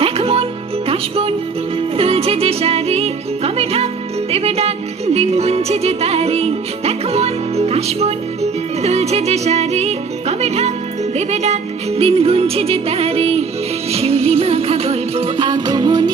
দেখ মন কাশবন তুলছে যে শাড়ি, কবে ঢাক দেবে ডাক, দিন গুনছে যে তারি। দেখ মন কাশবন তুলছে যে শাড়ি, কবে ঢাক দেবে ডাক, দিন গুনছে যে তারি। শিউলি মাখা গল্প আগমনী